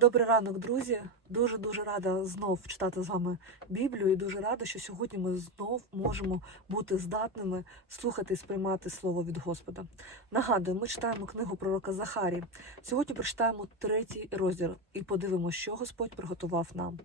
Добрий ранок, друзі. Дуже дуже рада знов читати з вами Біблію, і дуже рада, що сьогодні ми знов можемо бути здатними слухати і сприймати слово від Господа. Нагадую, ми читаємо книгу пророка Захарі. Сьогодні прочитаємо третій розділ і подивимося, що Господь приготував нам.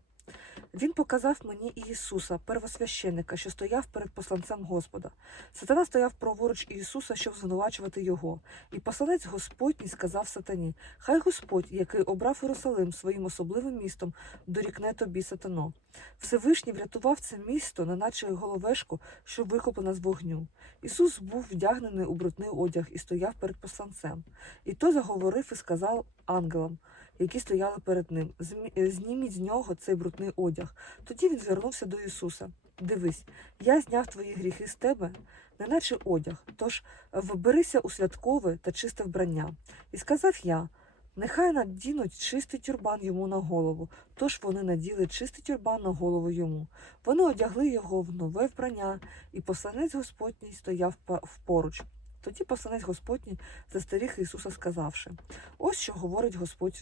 Він показав мені Ісуса, первосвященника, що стояв перед посланцем Господа. Сатана стояв праворуч Ісуса, щоб звинувачувати його. І посланець Господній сказав сатані: Хай Господь, який обрав Єрусалим своїм особливим містом, дорікне тобі сатано. Всевишній врятував це місто, неначе головешку, що викоплена з вогню. Ісус був вдягнений у брудний одяг і стояв перед посланцем. І той заговорив і сказав ангелам, які стояли перед ним: Зніміть з нього цей брудний одяг. Тоді він звернувся до Ісуса. Дивись, я зняв твої гріхи з тебе, неначе одяг. Тож вберися у святкове та чисте вбрання. І сказав я: нехай надінуть чистий тюрбан йому на голову. Тож вони наділи чистий тюрбан на голову йому. Вони одягли його в нове вбрання, і посланець Господній стояв впоруч. Тоді посланець Господній застеріг Ісуса, сказавши: Ось що говорить Господь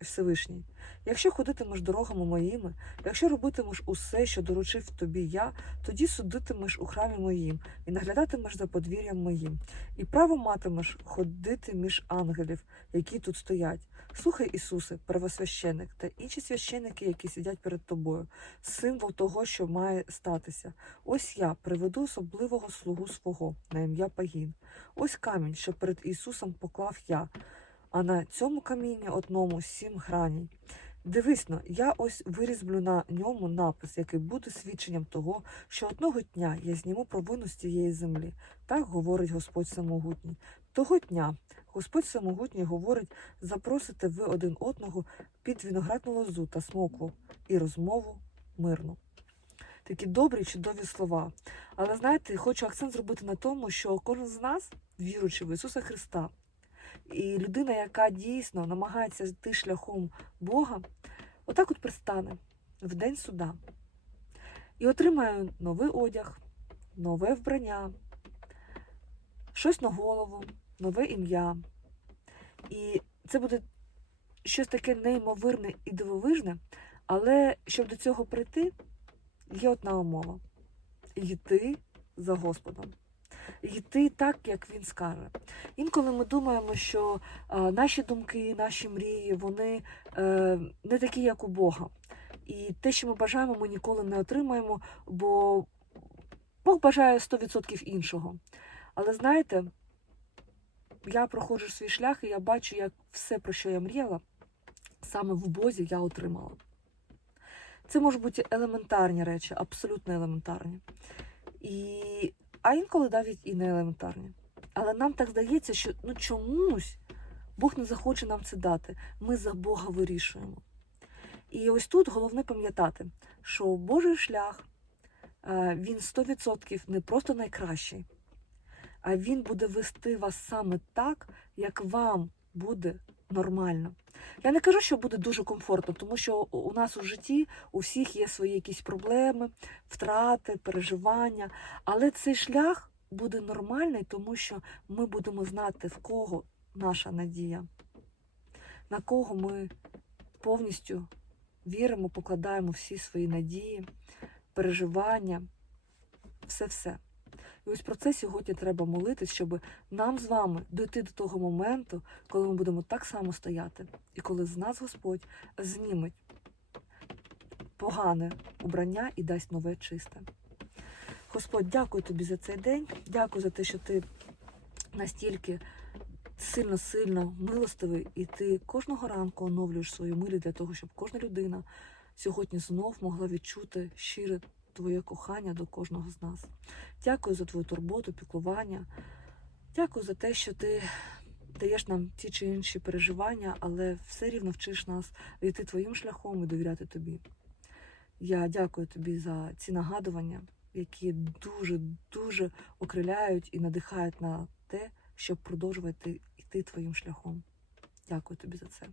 Всевишній. Якщо ходитимеш дорогами моїми, якщо робитимеш усе, що доручив тобі я, тоді судитимеш у храмі моїм і наглядатимеш за подвір'ям моїм, і право матимеш ходити між ангелів, які тут стоять. Слухай, Ісусе, первосвященик та інші священники, які сидять перед тобою, символ того, що має статися. Ось я приведу особливого слугу свого на ім'я Пагін. Ось камінь, що перед Ісусом поклав я, а на цьому камінні одному сім граній. Дивись но, я ось вирізблю на ньому напис, який буде свідченням того, що одного дня я зніму провину з цієї землі. Так говорить Господь Самогутній. Того дня Господь Самогутній говорить, запросите ви один одного під виноградну лозу та смокву і розмову мирну. Такі добрі, чудові слова. Але знаєте, хочу акцент зробити на тому, що кожен з нас, віруючи в Ісуса Христа, і людина, яка дійсно намагається йти шляхом Бога, отак от пристане в день суда і отримає новий одяг, нове вбрання, щось на голову, нове ім'я. І це буде щось таке неймовирне і дивовижне, але щоб до цього прийти, є одна умова йти за Господом. Йти так, як він скаже. Інколи ми думаємо, що а, наші думки, наші мрії, вони е, не такі, як у Бога. І те, що ми бажаємо, ми ніколи не отримаємо, бо Бог бажає 100% іншого. Але знаєте, я проходжу свій шлях, і я бачу, як все, про що я мріяла, саме в Бозі я отримала. Це можуть бути елементарні речі, абсолютно елементарні. І... А інколи навіть і не елементарні. Але нам так здається, що ну чомусь Бог не захоче нам це дати. Ми за Бога вирішуємо. І ось тут головне пам'ятати, що Божий шлях е, він 100% не просто найкращий, а він буде вести вас саме так, як вам буде нормально. Я не кажу, що буде дуже комфортно, тому що у нас у житті у всіх є свої якісь проблеми, втрати, переживання. Але цей шлях буде нормальний, тому що ми будемо знати, в кого наша надія, на кого ми повністю віримо, покладаємо всі свої надії, переживання, все-все. І ось про це сьогодні треба молитись, щоб нам з вами дойти до того моменту, коли ми будемо так само стояти, і коли з нас Господь зніметь погане убрання і дасть нове чисте. Господь, дякую тобі за цей день. Дякую за те, що ти настільки сильно-сильно милостивий, і ти кожного ранку оновлюєш свою милість для того, щоб кожна людина сьогодні знов могла відчути щире твоє кохання до кожного з нас. Дякую за твою турботу, піклування. Дякую за те, що ти даєш нам ті чи інші переживання, але все рівно вчиш нас йти твоїм шляхом і довіряти тобі. Я дякую тобі за ці нагадування, які дуже дуже окриляють і надихають на те, щоб продовжувати йти твоїм шляхом. Дякую тобі за це.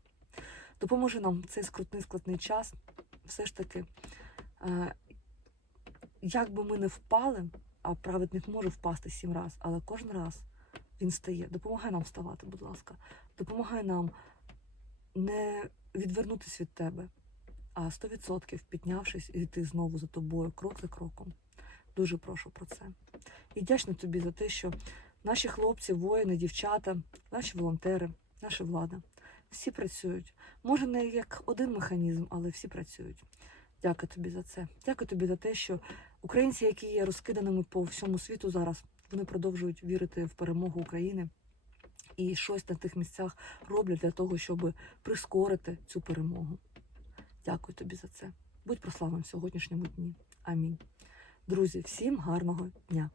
Допоможи нам цей скрутний складний час. Все ж таки, е, як би ми не впали, а праведник може впасти сім разів, але кожен раз він стає. Допомагай нам вставати, будь ласка. Допомагай нам не відвернутися від тебе, а 100% піднявшись і йти знову за тобою, крок за кроком. Дуже прошу про це. І вдячна тобі за те, що наші хлопці, воїни, дівчата, наші волонтери, наша влада всі працюють. Може, не як один механізм, але всі працюють. Дякую тобі за це. Дякую тобі за те, що українці, які є розкиданими по всьому світу зараз, вони продовжують вірити в перемогу України і щось на тих місцях роблять для того, щоб прискорити цю перемогу. Дякую тобі за це. Будь прославлен в сьогоднішньому дні. Амінь. Друзі, всім гарного дня!